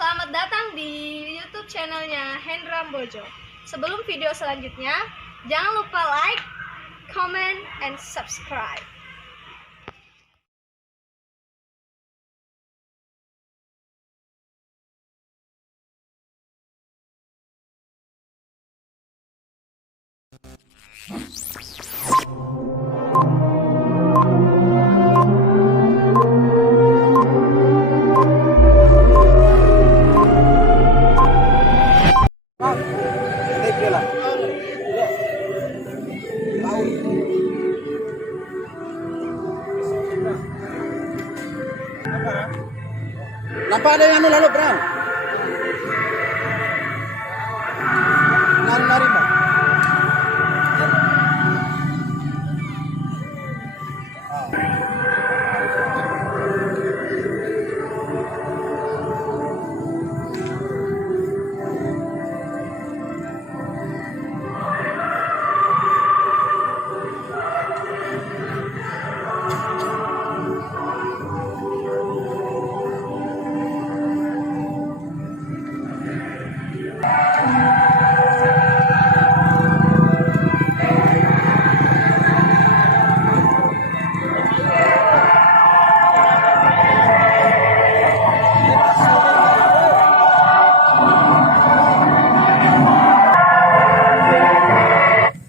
Selamat datang di YouTube channelnya Hendra Bojo. Sebelum video selanjutnya, jangan lupa like, comment, and subscribe. Nampak ada yang anu lalu Bram? Nari Bang.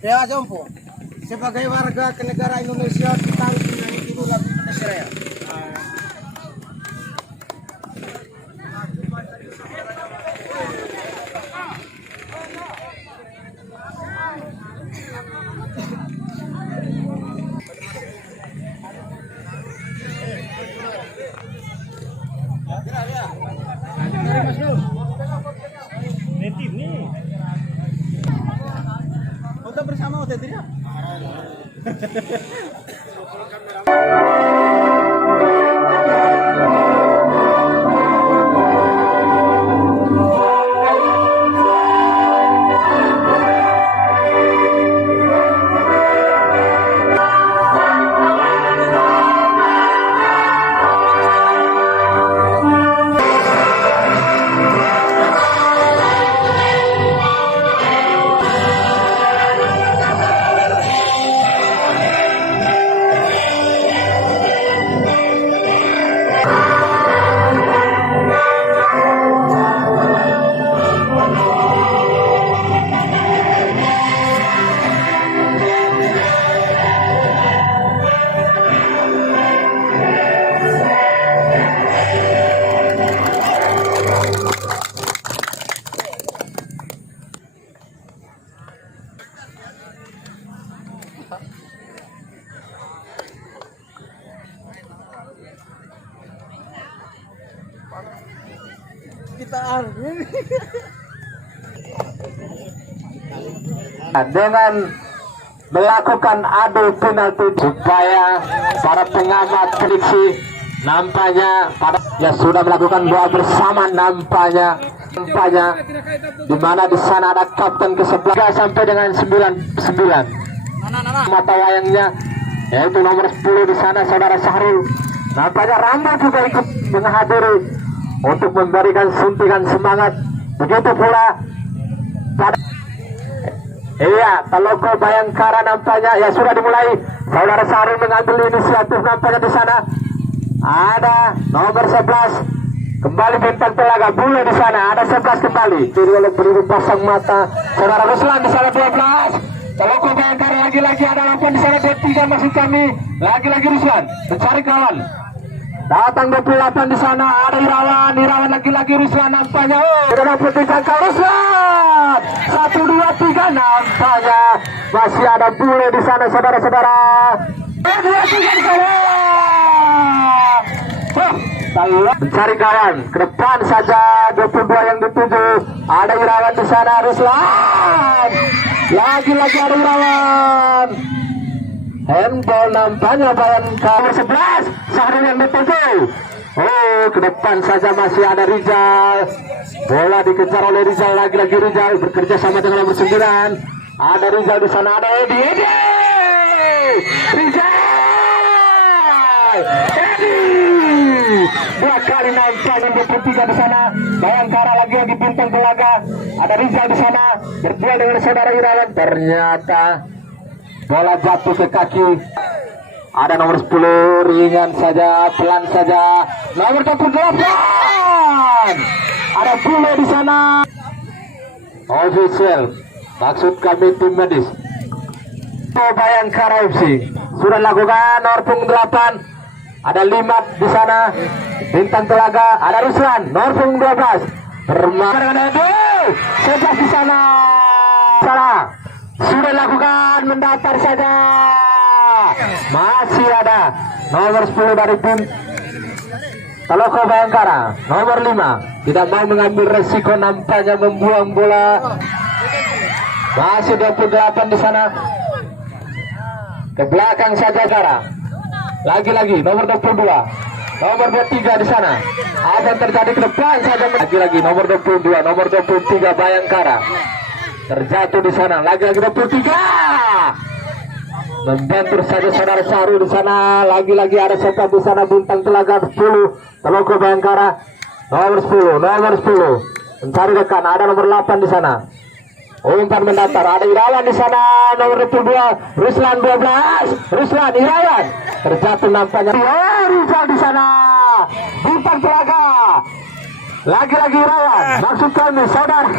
Ya Jompo, sebagai warga negara Indonesia kita harus menyanyi dulu lagu Indonesia Raya. Native nih. Foto bersama Ote tidak? Dengan melakukan adu penalti supaya para pengamat prediksi nampaknya ya sudah melakukan doa bersama nampaknya di mana di sana ada kapten ke-11 sampai dengan 99 mata wayangnya yaitu nomor 10 di sana saudara Syahrul. Nampaknya Rama juga ikut menghadiri untuk memberikan suntikan semangat. Begitu pula pada Talogo Bayangkara nampaknya ya sudah dimulai. Saudara Syahrul mengambil inisiatif nampaknya di sana. Ada nomor 11 kembali bintang telaga Bule di sana. Ada 11 kembali. Jadi oleh peluru pasang mata saudara Ruslan di sana 12. Talogo Bayangkara lagi-lagi ada 8 di sana 23 maksud kami. Lagi-lagi Ruslan mencari kawan. Datang 28 di sana ada Irawan lagi-lagi Ruslan nampaknya. Sudah dapat dijangkau Ruslan. 1, 2, 3 nampaknya masih ada Bule di sana saudara-saudara. 2, 3 di sana. Mencari kawan ke depan saja 22 yang dituju. Ada Irawan di sana Ruslan. Lagi-lagi ada Irawan. Handball nampaknya Bayangkara 11 Syahrul yang dituju. Oh, ke depan saja masih ada Rizal. Bola dikejar oleh Rizal, lagi-lagi Rizal bekerja sama dengan nomor 9. Ada Rizal di sana, ada Edi. Rizal. Edi dua kali nampaknya bertiga di sana. Bayangkara lagi bintang telaga. Ada Rizal di sana berduel dengan saudara Irawan. Ternyata bola jatuh ke kaki. Ada nomor 10 ringan saja, pelan saja. Nomor 28. Ada Bule di sana. Official, maksud kami tim medis. Bayangkara FC sudah lakukan nomor punggung 8. Ada Limat di sana. Bintang Telaga. Ada Ruslan nomor punggung 12. Bermain sebelah di sana. Salah. Sudah lakukan mendaftar saja. Masih ada nomor 10 dari tim Taloko Bayangkara, nomor 5 tidak mau mengambil resiko, nampaknya membuang bola. Masih 28 di sana. Ke belakang saja Gara. Lagi-lagi nomor 22. Nomor 23 di sana. Apa yang terjadi ke depan saja. Lagi-lagi nomor 22, nomor 23 Bayangkara. Terjatuh di sana. Lagi-lagi 23. Membentur saja saudara Saru di sana. Lagi-lagi ada sekat di sana. Bintang Telaga 10. Taloko Bayangkara nomor 10, nomor 10 mencari rekan. Ada nomor 8 di sana. Umpan mendaftar. Ada Irawan di sana. Nomor 22. Ruslan 12. Ruslan Irawan terjatuh nampaknya. Rizal di sana. Bintang Telaga. Lagi-lagi Irawan. Maksud kami saudara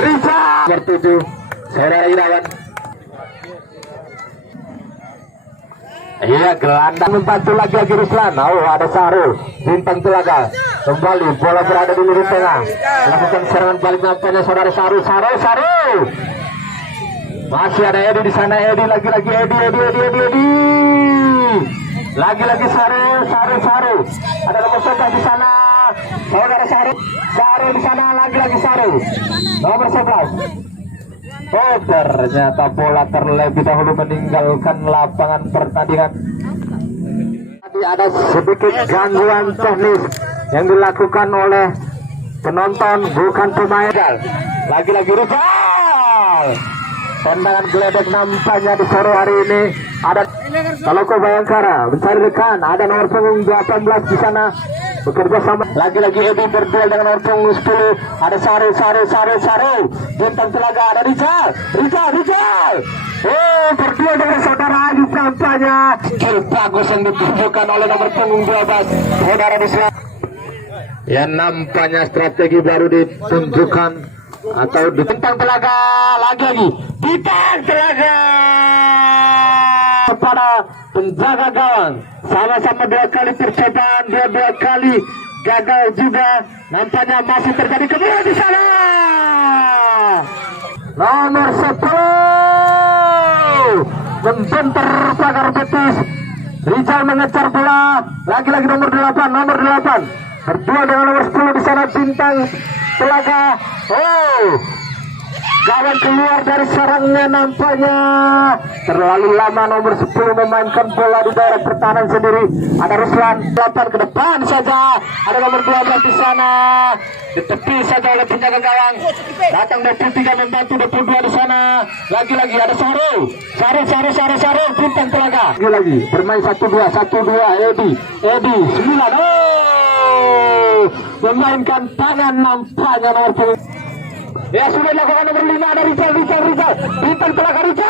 Rizal. Nomor 7 saudara Irawan. Iya, gelandang membantu lagi Ruslan. Oh, ada Sarul. Bintang Telaga kembali, bola berada di lini tengah. Lakukan serangan balik nampaknya saudara Sarul. Masih ada Edi di sana. Edi lagi-lagi Edi. Lagi-lagi Sarul. Ada nomor 11 di sana. Saudara Sarul di sana. Lagi-lagi Sarul. Nomor 11. Oh, ternyata bola terlebih dahulu meninggalkan lapangan pertandingan. Tadi ada sedikit gangguan teknis yang dilakukan oleh penonton, bukan pemain. Lagi-lagi Rizal. Tendangan geledek nampaknya di sore hari ini. Ada Taloko Bayangkara mencari rekan. Ada nomor punggung 18 di sana. Bekerja sama. Lagi-lagi Edi berduel dengan nomor punggung 10. Ada Saru. Bintang Telaga. Ada Rizal. Oh, berduel dengan saudara Ayub nampaknya. Skill bagus yang ditunjukkan oleh nomor punggung 12. Saudara Rizal. Ya, nampaknya strategi baru ditunjukkan. Atau di Bintang Telaga. Lagi-lagi Bintang Telaga kepada penjaga gawang. Sama-sama 2 kali percobaan, 2 kali gagal juga. Nampaknya masih terjadi kemudian di sana. Nomor 10 membentur pagar betis. Rizal mengejar bola. Lagi-lagi nomor 8. Berdua dengan nomor 10 di sana Bintang Telaga. Oh, gawang keluar dari sarangnya nampaknya. Terlalu lama nomor 10 memainkan bola di daerah pertahanan sendiri. Ada Ruslan 8 ke depan saja. Ada nomor 12 di sana. Di tepi saja oleh penjaga gawang. Datang 23 membantu 22 di sana. Lagi-lagi ada Saru. Bintang Telaga. Lagi bermain 1-2 Edi 9. Oh, memainkan tangan nampaknya nomor 10. Ya, sudah dilakukan nomor 5. Ada Rizal. Bintang Telaga Rizal.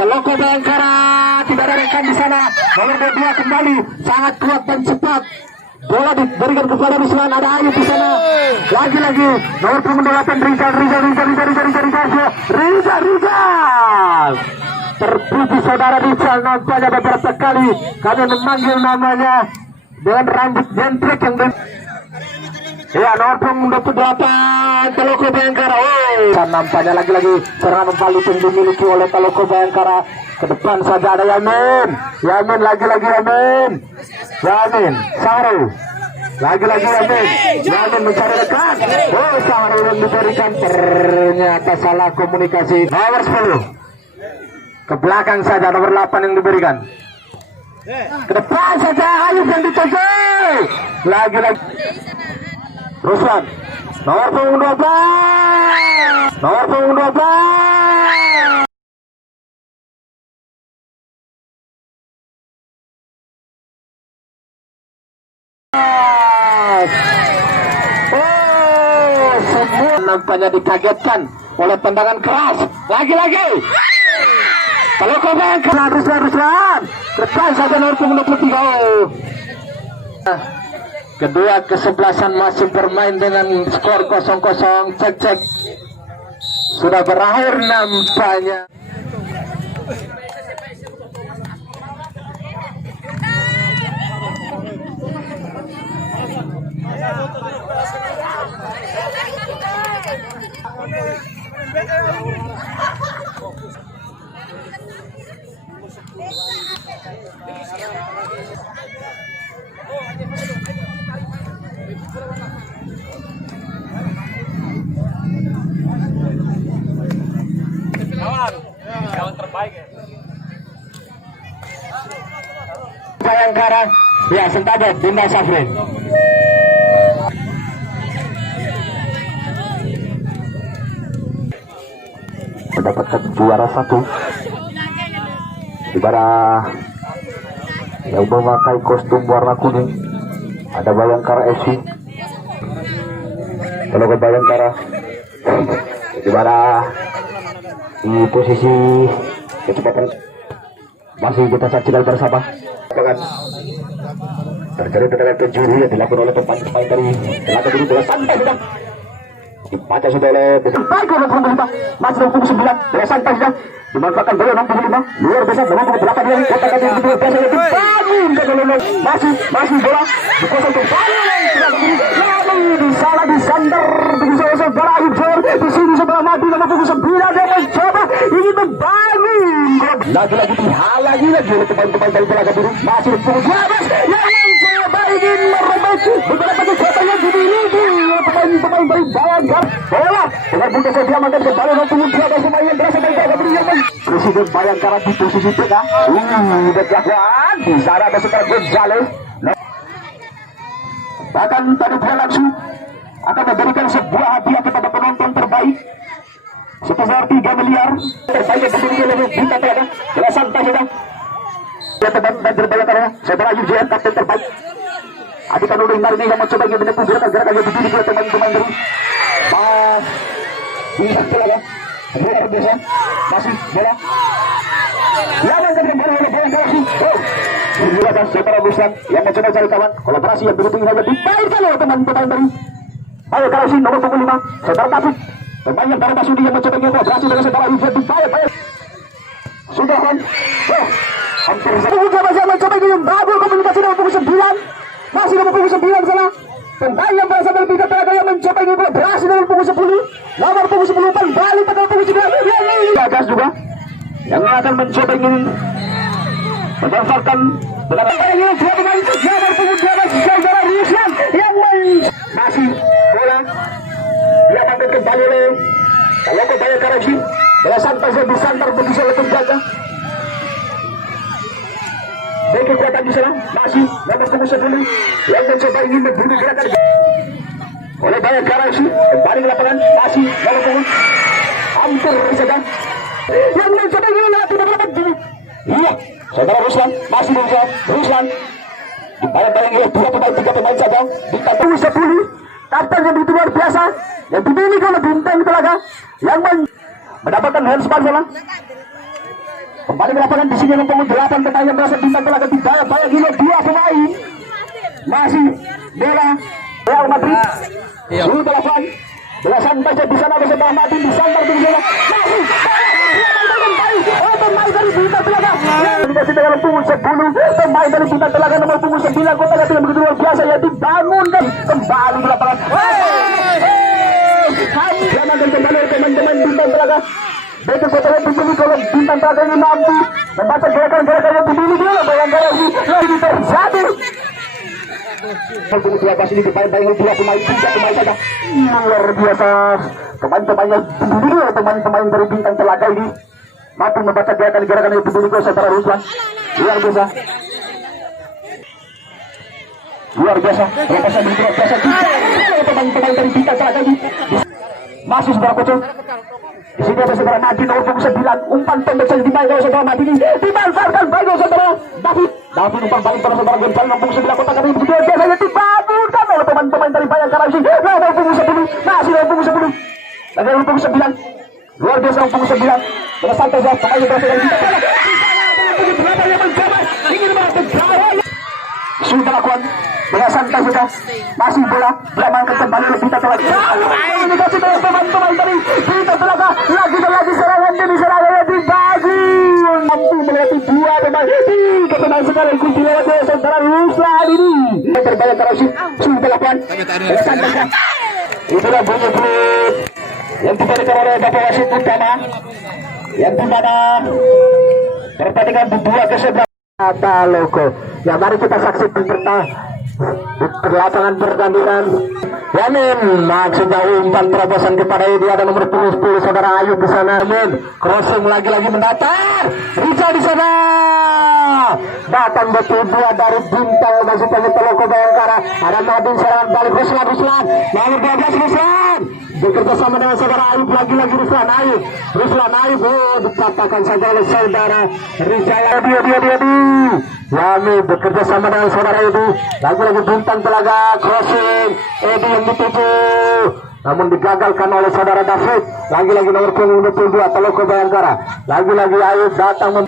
Taloko Bayangkara tidak ada rekan di sana. Nomor 22 kembali sangat kuat dan cepat. Bola diberikan kepada Ruslan. Ada Ayub di sana. Lagi-lagi nomor punggung 8 Rizal. Terpuji saudara Rizal nampaknya beberapa kali kami memanggil namanya dengan rambut jentrek yang ya, nomor punggung 28 Taloko Bayangkara. Oh, nampaknya lagi-lagi serangan membalut yang dimiliki oleh Taloko Bayangkara. Ke depan saja ada Yamin. Lagi-lagi Yamin. Saru. Lagi-lagi Yamin mencari rekan. Oh, Saru yang diberikan ternyata salah komunikasi. Nomor 10. Ke belakang saja nomor 8 yang diberikan. Ke depan saja Ayub yang dituju. Lagi-lagi Ruslan nomor punggung 12. Nomor punggung 12. Oh, semua nampaknya dikagetkan oleh tendangan keras. Lagi-lagi. Kalau kau bayang harus terkait saja nomor punggung 23. Kedua kesebelasan masih bermain dengan skor 0-0. Cek sudah berakhir nampaknya. Bayangkara, ya Sentado, Dinda Safrin. Mendapatkan juara 1 Ibarat yang memakai kostum warna kuning. Ada Bayangkara FC. Kalau ke Bayangkara Ibarat di posisi kecepatan masih kita saksikan bersama. Terjadi tendangan penjuru yang dilakukan oleh pemain-pemain dari Telaga Biru bola santai sudah dibaca sudah oleh baik oleh pemerintah. Masih 29 bola santai sudah dimanfaatkan bola 65 luar biasa dengan belakang dia kota kaki yang kedua biasa itu bangun ke bola masih bola dikosong kembali lalu disalah disanter di saudara Ibjor di sini sebelah mati nomor 9 dia mencoba ini membangun lagi-lagi dihalangi lagi oleh teman-teman dari Telaga Biru. Masih 12 yang mencoba ingin merobek beberapa kekuatan yang dimiliki oleh pemain-pemain dari Bayangkara. Bola dengan mudah saja diamankan kembali nomor 12 pemain yang berasal dari Telaga Biru yang Presiden Bayangkara di posisi tengah. Berjalan di sana ada sekarang Gonzales. Bahkan tadi dia langsung akan memberikan sebuah hadiah kepada penonton terbaik sebesar 3 miliar. Terbaik yang dimiliki oleh bintang Telaga. Jelas santai sudah. Ya teman dan Bayangkara, saudara Yujian kapten terbaik. Adika Nurul Marini yang mencoba ingin menempuh gerakan-gerakan yang dimiliki oleh teman-teman dari bintang Telaga. Luar biasa, masih bola. Lawan kan kembali oleh Bayangkara sih. Silakan saudara Ruslan yang mencoba cari kawan. Kolaborasi yang begitu saja dimainkan oleh teman-teman dari Bayangkara sih nomor 25. Saudara Taufik. Pemain yang baru Basudi yang mencoba ingin kolaborasi dengan saudara Yujian di Bayangkara. Sudah kan? Hampir saja mencoba ingin babul komunikasi nomor 9. Masih nomor 9 salah. Pemain yang berasal dari bintang Telaga yang mencoba ingin kolaborasi dengan nomor 10. Nomor 10 kembali ke nomor 9. Gagas juga yang akan mencoba ingin memanfaatkan belakang ini dua pemain nomor 12 saudara Ruslan yang masih bola diamankan kembali oleh Kaloko Bayangkara G. Bola santai saya disantar begitu oleh penjaga. Baik kekuatan di sana masih nomor 10 yang mencoba ingin membunuh gerakan oleh Bayangkara FC. Kembali ke lapangan masih nomor 10 hampir saja yang mencoba ingin melatih beberapa dulu. Iya, saudara Ruslan masih berusaha. Ruslan dibayang-bayang oleh 3 pemain saja. Bintang 10 kapten yang begitu luar biasa yang dimiliki oleh bintang Telaga yang mendapatkan handspan salah. Kembali ke lapangan di sini nomor 8 pemain yang berasal bintang Telaga dibayang-bayang oleh 2 pemain. Masih bola Real Madrid. Dulu telepon. Bola santai di sana bersama Martin di santar di sana. Masih pemain dari bintang Telaga. Dikasih dengan punggung 10. Pemain dari bintang Telaga nomor punggung 9 kota yang begitu luar biasa yang dibangunkan kembali ke lapangan. Diamankan kembali oleh teman-teman bintang Telaga. Baik kekuatan dimiliki oleh bintang Telaga ini mampu membaca gerakan-gerakan yang dimiliki oleh Bayangkara ini lagi terjadi. Nomor 12 ini dibayang-bayang oleh 2 pemain, 3 pemain saja. Luar biasa. Pemain-pemain yang dimiliki oleh pemain-pemain dari bintang Telaga ini mampu membaca gerakan-gerakan yang dimiliki oleh saudara Ruslan. Luar biasa. Luar biasa. Lepasan begitu luar biasa. Pemain-pemain dari bintang Telaga ini masih saudara Koco. Di sini ada saudara Madi nomor punggung 9, umpan pendek saja dimainkan oleh saudara Madi ini, dimanfaatkan baik oleh saudara David umpan balik pada saudara Gonçalo nomor punggung 9 kotak kami begitu biasanya dibangunkan oleh pemain-pemain dari Bayangkara FC. Nomor punggung 10, masih nomor punggung 10, lagi nomor punggung 9, luar biasa nomor punggung 9, bola santai saja, pemain berhasil dari kita. Ingin masuk gawang, sudah lakukan bola santai sudah, masih bola diamankan kembali oleh Bita Telaga. Ini kasih teman-teman dari Bita Telaga, lagi dan lagi serangan demi serangan yang dibagi, mampu melewati dua pemain, tiga pemain sekali kunci lewat oleh saudara Ruslan ini. Terbayang terus sudah lakukan bola santai. Itulah bunyi pelut yang diberikan oleh Bapak Wasit Utama, yang dimana pertandingan berdua ke sebelah logo. Ya mari kita saksikan di lapangan pertandingan. Yamin maksudnya umpan terobosan kepada Edi, ada nomor 10 saudara Ayub di sana. Yamin crossing lagi-lagi mendatar. Rica di sana. Datang betul dua dari bintang masih penyetel logo Bayangkara. Ada Madin serangan balik Ruslan nomor 12 Ruslan. Bekerja sama dengan saudara Ayub, lagi-lagi Ruslan Ayub, dikatakan saja oleh saudara Rijaya. Dia Yami bekerja sama dengan saudara Edi, lagi-lagi bintang Telaga crossing Edi yang dituju, namun digagalkan oleh saudara David. Lagi-lagi nomor punggung 22 Teloko Bayangkara, lagi-lagi Ayub datang.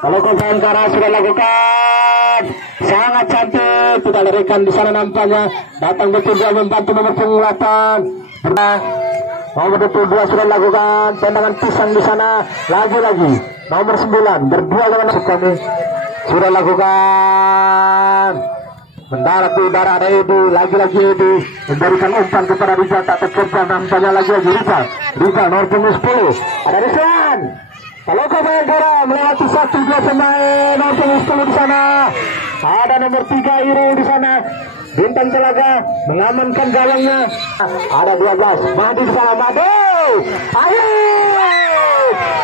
Teloko Bayangkara sudah lakukan sangat cantik, tidak lerikan di sana nampaknya. Datang betul dia membantu nomor punggung 8. Nomor 22 sudah lakukan tendangan pisang di sana. Lagi-lagi nomor 9 berdua dengan kami sudah lakukan mendarat di udara. Ada Edi, lagi-lagi Edi memberikan umpan kepada Rizal, tak terkerja nampaknya. Lagi-lagi Rizal nomor punggung 10, ada Rizal. Kalau kau Bayangkara melewati 1-2 pemain nomor punggung 10 di sana. Ada nomor 3 Iro di sana. Bintang Telaga mengamankan gawangnya. Ada 12 Madi di sana. Madi, ayo,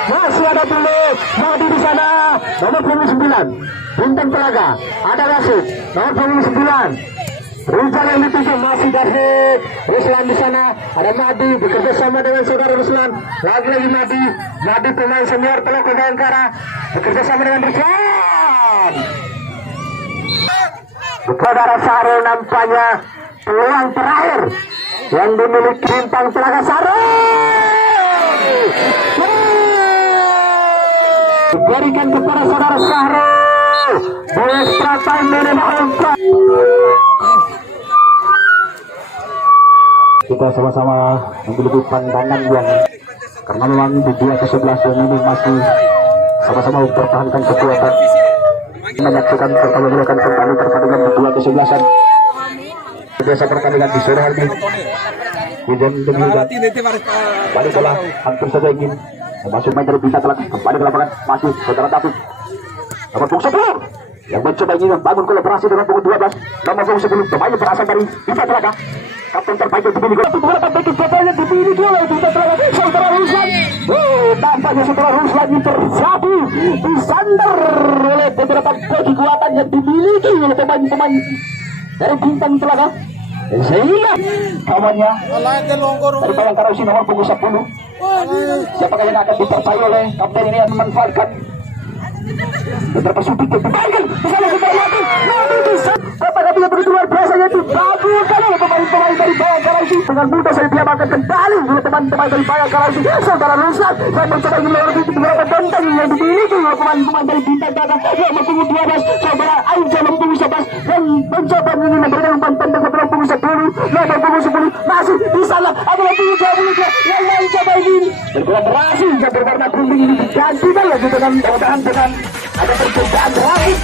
masih ada dulu Madi di sana. Nomor punggung 9 Bintang Telaga. Ada Rasid nomor punggung 9. Rizal yang dituju, masih David. Ruslan di sana. Ada Madi bekerja sama dengan saudara Ruslan. Lagi-lagi Madi pemain senior Teloko Bayangkara bekerja sama dengan Ruslan. Saudara Sarul nampaknya peluang terakhir yang dimiliki Bintang Telaga. Sarul diberikan kepada saudara Sarul. Extra time minimum. Kita sama-sama memiliki pandangan yang, karena memang di 2-11 ini masih sama-sama mempertahankan kekuatan, menyaksikan serta memulakan kembali pertandingan berdua ke-11an. Biasa pertandingan di sore hari hujan demikian, balik bola hampir saja ingin masuk main dari Bintang Telaga. Kembali ke lapangan masih saudara David nomor punggung 10 yang mencoba ingin membangun kolaborasi dengan punggung 12 nomor punggung 10 pemain berasal dari Bintang Telaga. Kapten terbaik yang dimiliki oleh Bintang Telaga, saudara Ruslan. Nampaknya saudara Ruslan ini terjadi disandar oleh beberapa kekuatan yang dimiliki oleh pemain-pemain dari Bintang Telaga, sehingga kawannya dari Bayangkara FC nomor punggung 10. Siapakah yang akan diterpai oleh kapten ini yang memanfaatkan beberapa sudut yang dibaikkan bersama Madi bisa apakah dia begitu luar biasa, yaitu dibangunkan oleh pemain-pemain dari Bayangkara FC. Dengan mudah saya diamankan kembali oleh teman-teman dari Bayangkara FC. Saudara Ruslan saya mencoba ingin melewati beberapa benteng yang dimiliki oleh pemain-pemain dari Bintang Telaga. Nomor punggung 12 saudara Ayub nomor punggung 11 dan mencoba ingin memberikan umpan pendek ke nomor punggung 10. Nomor punggung 10 masih di sana. Ada punggung 22 yang mencoba ini berkolaborasi yang berwarna kuning ini digantikan lagi dengan mudah-mudahan dengan ada perbedaan terakhir.